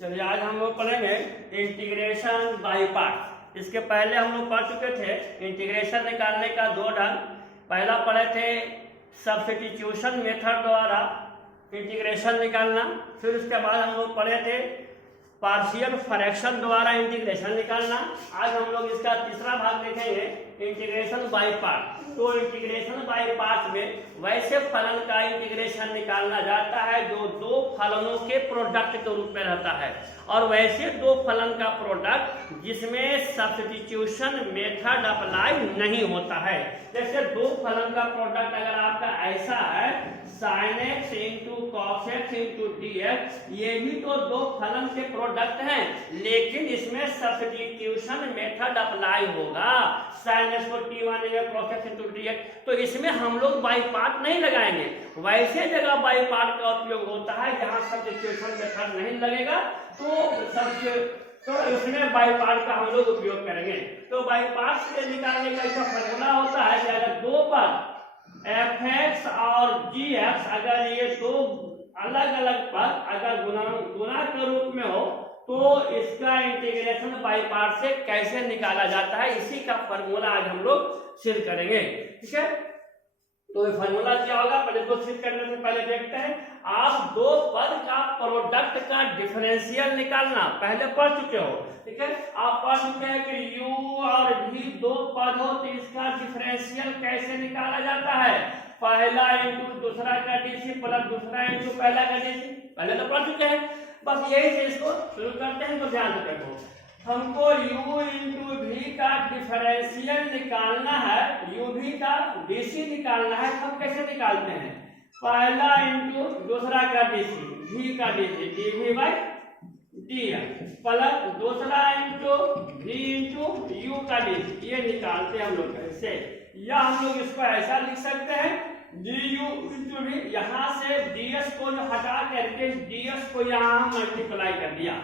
चलिए आज हम लोग पढ़ेंगे इंटीग्रेशन बाय पार्ट। इसके पहले हम लोग पढ़ चुके थे इंटीग्रेशन निकालने का दो ढंग। पहला पढ़े थे सब्स्टिट्यूशन मेथड द्वारा इंटीग्रेशन निकालना, फिर उसके बाद हम लोग पढ़े थे पार्शियल फ्रैक्शन द्वारा इंटीग्रेशन निकालना। आज हम लोग इसका तीसरा भाग देखेंगे इंटीग्रेशन बाय पार्ट। तो इंटीग्रेशन बाय पार्ट में वैसे फलन का इंटीग्रेशन निकालना जाता है जो दो फलनों के प्रोडक्ट के रूप में रहता है, और वैसे दो फलन का प्रोडक्ट जिसमें सब्स्टिट्यूशन मेथड अप्लाई नहीं होता है। जैसे दो फलन का प्रोडक्ट अगर आपका ऐसा है sin x into cos x into D x, ये भी तो दो फलन के प्रोडक्ट हैं, लेकिन इसमें सब्स्टिट्यूशन मेथड अप्लाई होगा। sin x को t मानेंगे cos x into D x, तो इसमें हम लोग बाई पार्ट नहीं लगाएंगे। वैसे जगह बाई पार्ट का उपयोग होता है जहां सब्स्टिट्यूशन मेथड नहीं लगेगा, तो इसमें बाई पार्ट का हम लोग उपयोग करेंगे। तो बाई पार्ट से निकालने का इसका फॉर्मूला होता है कि अगर दो पद fx और gx, अगर ये दो अलग अलग पद अगर गुणा के रूप में हो तो इसका इंटीग्रेशन बाई पार्ट से कैसे निकाला जाता है, इसी का फॉर्मूला आज हम लोग सिद्ध करेंगे। ठीक है, तो ये फॉर्मूला क्या होगा, पहले इसको सिद्ध करने से पहले देखते हैं। आप दो पद का प्रोडक्ट का डिफरेंशियल निकालना पहले पढ़ चुके हो। ठीक है, आप पढ़ चुके हैं कि u और v दो पद हो तो इसका डिफरेंशियल कैसे निकाला जाता है, पहला इंटू दूसरा का डीसी प्लस दूसरा इंटू पहला का डीसी, पहले तो पढ़ चुके हैं। बस यही से इसको शुरू करते हैं। तो ध्यान से देखो, हमको u इंटू वी का डिफरेंशियल निकालना है, uv का डीसी निकालना है। हम कैसे निकालते हैं, पहला इंटू दूसरा का डीसी, v का DC dv by dx plus दूसरा इंटू v इंटू u का डीसी, ये निकालते हैं हम लोग कैसे, या हम लोग इसको ऐसा लिख सकते हैं du इंटू v, यहाँ से ds को हटा करके ds को यहाँ मल्टीप्लाई कर दिया।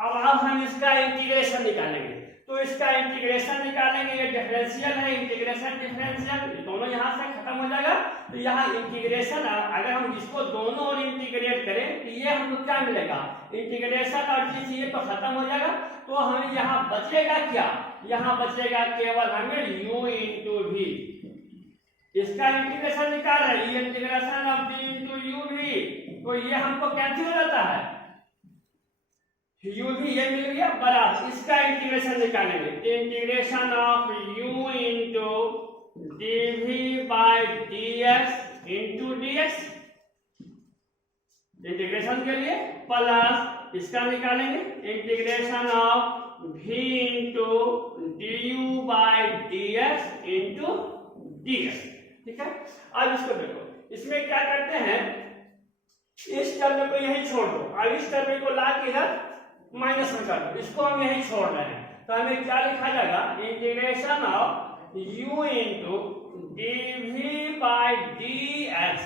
अब हम इसका इंटीग्रेशन निकालेंगे। तो इसका इंटीग्रेशन निकालेंगे, ये डिफरेंशियल है, इंटीग्रेशन डिफरेंशियल दोनों यहाँ से खत्म हो जाएगा। तो यहाँ इंटीग्रेशन अगर हम इसको दोनों और इंटीग्रेट करें तो ये हमको क्या मिलेगा, इंटीग्रेशन और ये तो खत्म हो जाएगा। तो हमें यहाँ बचेगा क्या, यहाँ बचेगा केवल हमें u इंटू वी। इसका इंटीग्रेशन निकाल रहे हैं, integration of v into u v, तो ये हमको कैंसिल हो जाता है, u भी ये मिल गया बराबर। इसका इंटीग्रेशन निकालेंगे, integration of u into dv by dx into dx, integration के लिए प्लस इसका निकालेंगे integration of v into du by dx into dx। ठीक है, अब इसको देखो, इसमें क्या करते हैं, इस टर्म को यही छोड़ दो, अब इस टर्म को ला के इधर माइनस में कर दो, इसको हम यही छोड़ रहे हैं। तो हमें क्या लिखा जाएगा, integration of u into dv by dx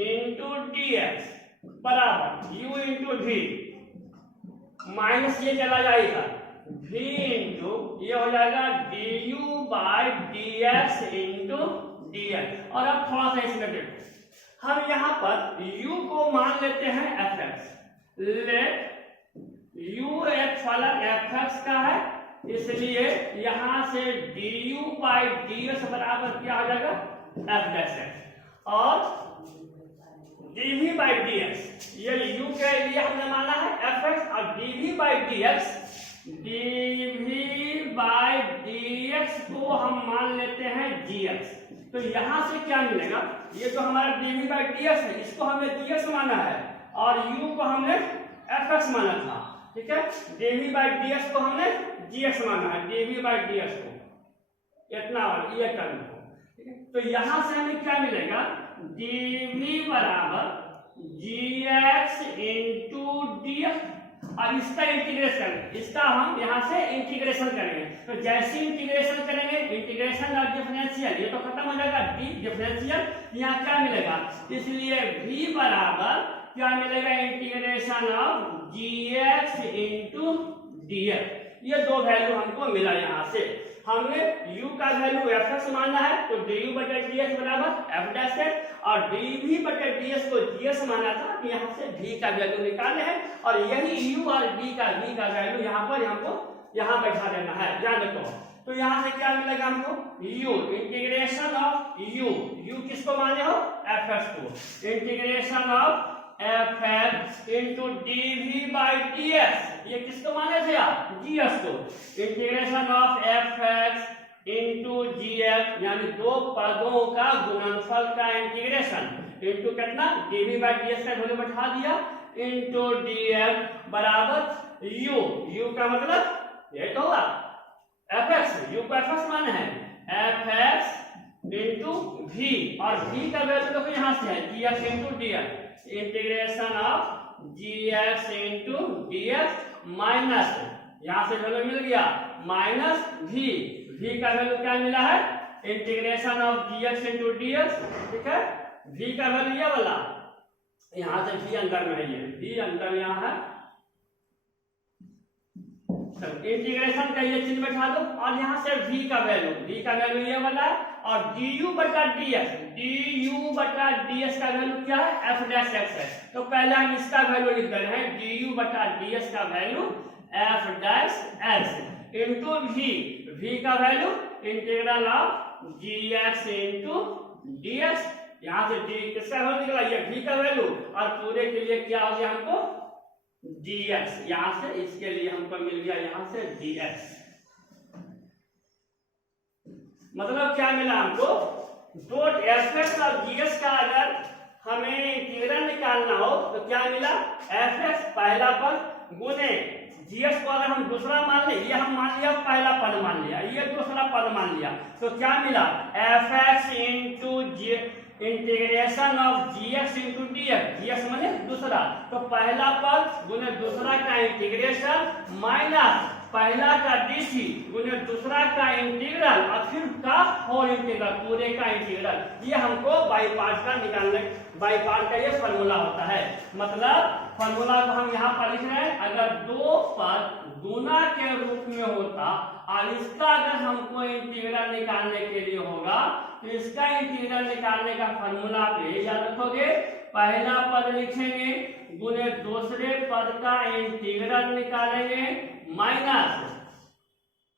into dx बराबर u इंटू v माइनस ये चला जाएगा v इंटू ये हो जाएगा du by dx into dx। और अब थोड़ा सा इसमें देखो, हम यहाँ पर u को मान लेते हैं fx, लेट u एक फलन fx का है, इसलिए यहाँ से du बाई dx बराबर क्या हो जाएगा f डैश x, और dv बाई dx ये u के लिए हमने माना है fx, और dv बाई dx को हम मान लेते हैं gx। तो यहाँ से क्या मिलेगा, ये जो हमारा dv बाई dx है इसको हमने dx माना है और u को हमने fx माना था। ठीक है, dv बाई dx को हमने gx माना है, dv बाई dx को इतना और ये टर्म को। ठीक है, तो यहाँ से हमें क्या मिलेगा, dv बराबर gx इंटू dx, और इसका इंटीग्रेशन, इसका हम यहाँ से इंटीग्रेशन करेंगे। तो जैसे इंटीग्रेशन करेंगे, इंटीग्रेशन और डिफरेंशियल ये तो खत्म हो जाएगा, डी डिफरेंशियल, यहाँ क्या मिलेगा, इसलिए v बराबर क्या मिलेगा, integration of gx into dx। ये दो वैल्यू हमको मिला यहाँ से। हमने u का वैल्यू fx मानना है तो du बटा dx बराबर f डैश है, और dv बटा ds को ds माना था, यहाँ से v का वैल्यू निकालना है, और यही u और v का वैल्यू यहाँ पर हमको यहाँ बैठा देना है। ध्यान रखो, तो यहाँ से क्या मिलेगा हमको u इंटीग्रेशन ऑफ u किसको माने हो fx को, integration of fx into dv by dx, ये किसको माने थे आप gs को, integration of fx into gx यानी दो पदों का गुणनफल का इंटीग्रेशन, इंटू कितना dv बाई dx का वैल्यू बैठा दिया, इंटू dx बराबर u का मतलब ये तो हुआ fx, u को fx माने है fx इंटू v, और v का वैल्यू देखो यहाँ से है gx into dx, integration of gx into dx minus यहाँ से वैल्यू मिल गया माइनस v का वैल्यू क्या मिला है integration of gx into dx, ठीक है, v का वैल्यू ये वाला, यहाँ से v अंदर में है, ये v अंदर यहाँ है, इंटीग्रेशन का ये चिन्ह बैठा दो, और यहाँ से v का वैल्यू ये वाला है, और du बटा ds का वैल्यू क्या है f डैश x है, तो पहले हम इसका वैल्यू लिख रहे हैं du बटा ds का value f dash x into v का value integral of gx into dx, यहाँ से d किसका वैल्यू निकला ये v का वैल्यू, और पूरे के लिए क्या हो गया हमको dx, यहाँ से इसके लिए हमको मिल गया यहाँ से dx, मतलब क्या मिला हमको दो fx और gx का अगर हमें इंटीग्रल निकालना हो तो क्या मिला fx पहला पद गुने gx को अगर हम दूसरा मान ले, ये हम मान लिया पहला पद मान लिया, ये दूसरा पद मान लिया, तो क्या मिला fx into integration of gx into dx माने दूसरा, तो पहला पद गुने दूसरा का इंटीग्रेशन माइनस पहला का dc गुने दूसरा का इंटीग्रल और फिर का होल इंटीग्रल पूरे का इंटीग्रल, ये हमको बाई पार्ट का निकालने, बाई पार्ट का ये फॉर्मूला होता है। मतलब फॉर्मूला को हम यहाँ पर लिख रहे हैं, अगर दो पद गुना के रूप में होता और इसका अगर हमको इंटीग्रल निकालने के लिए होगा तो इसका इंटीग्रल निकालने का फॉर्मूला आप ये याद रखोगे, पहला पद लिखेंगे गुने दूसरे पद का इंटीग्रल निकालेंगे माइनस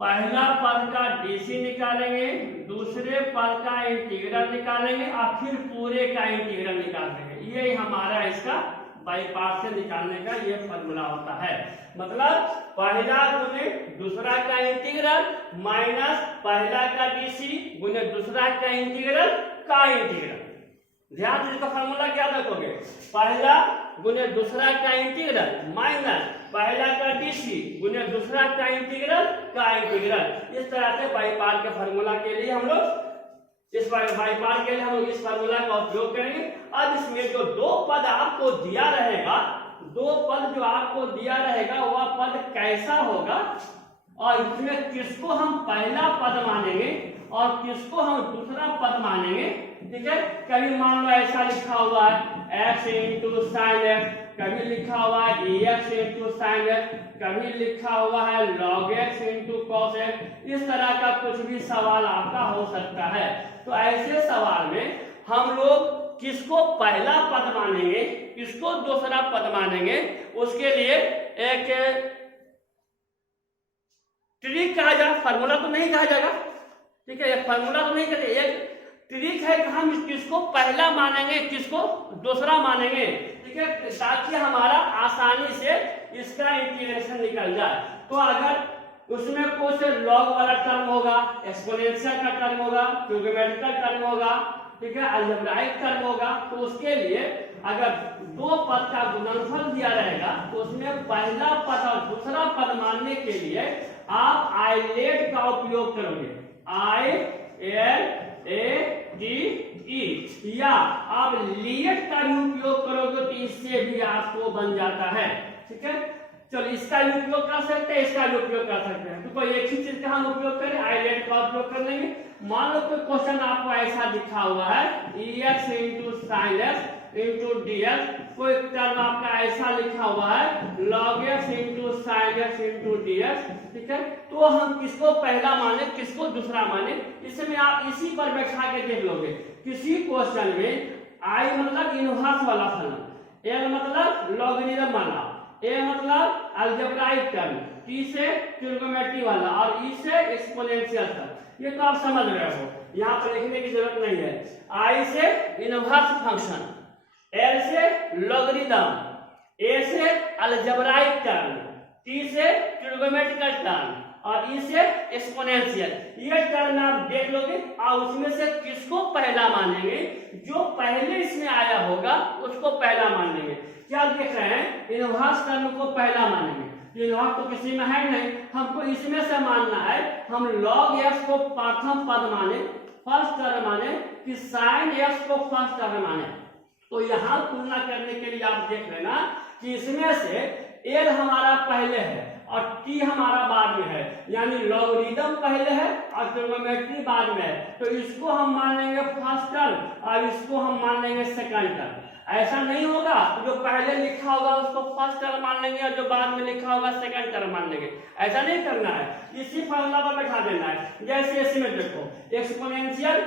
पहला पद का डीसी निकालेंगे, दूसरे पद का इंटीग्रल निकालेंगे और फिर पूरे का इंटीग्रल निकाल देंगे। ये हमारा इसका बाई पार्ट से निकालने का ये फॉर्मूला होता है। मतलब पहला गुने दूसरा का इंटीग्रल माइनस पहला का डीसी गुने दूसरा का इंटीग्रल ध्यान से इसका फॉर्मूला क्या रखोगे, पहला गुने दूसरा का इंटीग्रल माइनस पहला का डीसी गुने दूसरा का इंटीग्रल इस तरह से बाई पार्ट के फॉर्मूला के लिए हम लोग इस बाई पार्ट के लिए हम लोग इस फॉर्मूला का उपयोग करेंगे। अब इसमें जो दो पद आपको दिया रहेगा, वह पद कैसा होगा और इसमें किसको हम पहला पद मानेंगे और किसको हम दूसरा पद मानेंगे, ठीक है। कभी मान लो ऐसा लिखा हुआ है x इंटू साइन एक्स, कभी लिखा हुआ है ex इंटू साइन एक्स, कभी लिखा हुआ है log x into cos x, इस तरह का कुछ भी सवाल आपका हो सकता है। तो ऐसे सवाल में हम लोग किसको पहला पद मानेंगे किसको दूसरा पद मानेंगे, उसके लिए एक ट्रिक कहा जाएगा, फॉर्मूला तो नहीं कहा जाएगा, ठीक है, एक फॉर्मूला तो नहीं कहते, एक ट्रिक है कि हम किसको पहला मानेंगे किसको दूसरा मानेंगे, ठीक है, ताकि हमारा आसानी से इसका इंटीग्रेशन निकल जाए। तो अगर उसमें कुछ लॉग वाला टर्म होगा, एक्सपोनेंशियल का टर्म होगा, ट्रिग्नोमेट्रिकल टर्म होगा, ठीक है, अलजेब्राइक टर्म होगा, तो उसके लिए अगर दो पद का गुणनफल दिया रहेगा तो उसमें पहला पद और दूसरा पद मानने के लिए आप आइलेट का उपयोग करोगे, ILATE, या आप लिएट का भी उपयोग करोगे तो इससे भी आपको बन जाता है, ठीक है। चलो इसका भी उपयोग कर सकते हैं, इसका भी उपयोग कर सकते हैं, तो कोई एक ही चीज का हम उपयोग करें, आइलेट का उपयोग कर लेंगे। मान लो कोई क्वेश्चन आपको ऐसा दिखा हुआ है ex into sine x, into D x, कोई टर्म आपका ऐसा लिखा हुआ है log x into sine x into D x, ठीक है। तो हम किसको पहला माने किसको दूसरा माने, इसमें आप इसी पर बैठा के देख लोगे। किसी क्वेश्चन में आई मतलब इनवर्स वाला फलन, एल मतलब लॉगरिथम वाला, ए मतलब अलजेब्राइक टर्म, टी से ट्रिग्नोमेट्री वाला और ई से एक्सपोनेंशियल टर्म। ये तो आप समझ रहे हो, यहाँ पर लिखने की जरूरत नहीं है। आई से इनवर्स फंक्शन, एल से लॉगरिथम, ए से अलजेब्राइक टर्म, टी से ट्रिग्नोमेट्रिकल टर्म और ई से एक्सपोनेंशियल। ये टर्म आप देख लोगे और उसमें से किसको पहला मानेंगे, जो पहले इसमें आया होगा उसको पहला मान लेंगे। क्या देख रहे हैं, इनवर्स टर्म को पहला मानेंगे। इनवर्स तो किसी में है नहीं, हमको इसमें से मानना है। हम log x को प्रथम पद माने, फर्स्ट टर्म माने, कि sin x को फर्स्ट टर्म माने। तो यहाँ तुलना करने के लिए आप देख लेना कि इसमें से l हमारा पहले है और t हमारा बाद में है, यानी लॉगरिथम पहले है और ट्रिग्नोमेट्री बाद में है। तो इसको हम मान लेंगे फर्स्ट टर्म और इसको हम मान लेंगे सेकंड टर्म। ऐसा नहीं होगा, जो पहले लिखा होगा उसको फर्स्ट टर्म मान लेंगे और जो बाद में लिखा होगा सेकंड टर्म मान लेंगे। ऐसा नहीं करना है, इसी फॉर्मूला पर बैठा देना है। जैसे इसमें देखो एक्सपोनेंशियल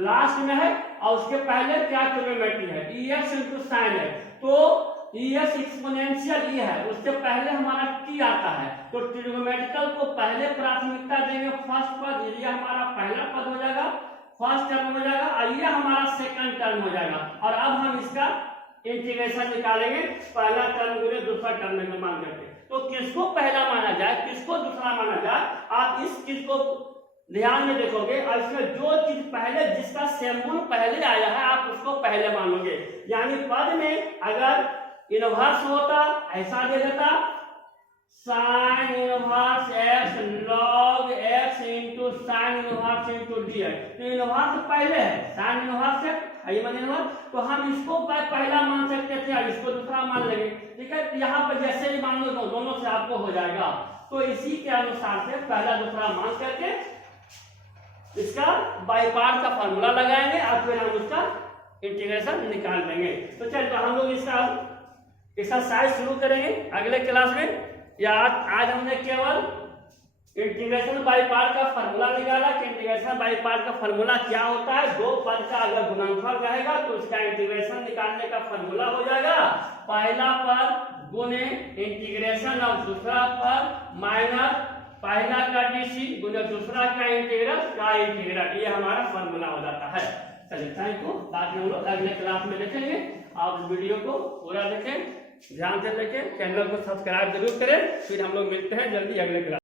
लास्ट में है और उसके पहले क्या ट्रिग्नोमेट्री है, ex इंटू साइन है, तो ex एक्सपोनेंशियल ई है, उससे पहले हमारा t आता है। तो ट्रिग्नोमेट्रिकल को पहले प्राथमिकता देंगे, फर्स्ट पद, ये हमारा पहला पद हो जाएगा, फर्स्ट टर्म हो जाएगा और ये हमारा सेकंड टर्म हो जाएगा। और अब हम इसका इंटीग्रेशन निकालेंगे, पहला टर्म गुने दूसरा टर्म में मान करके। तो किसको पहला माना जाए किसको दूसरा माना जाए, आप इस चीज को ध्यान में देखोगे और इसमें जो चीज पहले जिसका सिंबल पहले आया है आप उसको पहले मानोगे। यानी पद में अगर इनवर्स होता ऐसा दे देता sin inverse x log x into sine inverse into D x, तो इनवर्स पहले है, sin इनवर्स है इनवर्स, तो हम इसको पहला मान सकते थे और इसको दूसरा मान लेंगे, ठीक है। यहाँ पर जैसे भी मान लो दोनों से आपको हो जाएगा। तो इसी के अनुसार से पहला दूसरा मान करके इसका बाई पार्ट का फॉर्मूला लगाएंगे और फिर हम उसका इंटीग्रेशन निकाल देंगे। तो चलिए तो हम लोग इसका एक्सरसाइज शुरू करेंगे अगले क्लास में। या आज हमने केवल इंटीग्रेशन बाई पार्ट का फॉर्मूला निकाला कि इंटीग्रेशन बाई पार्ट का फॉर्मूला क्या होता है। दो पद का अगर गुणनफल रहेगा तो उसका इंटीग्रेशन निकालने का फॉर्मूला हो जाएगा पहला पद गुने इंटीग्रेशन और दूसरा पद माइनस पहला का डीसी गुने दूसरा का इंटीग्रल, ये हमारा फॉर्मूला हो जाता है। चलिए थैंक यू, बाद में हम लोग अगले क्लास में देखेंगे। आप वीडियो को पूरा देखें, ध्यान से देखें, चैनल को सब्सक्राइब जरूर करें। फिर हम लोग मिलते हैं जल्दी अगले क्लास।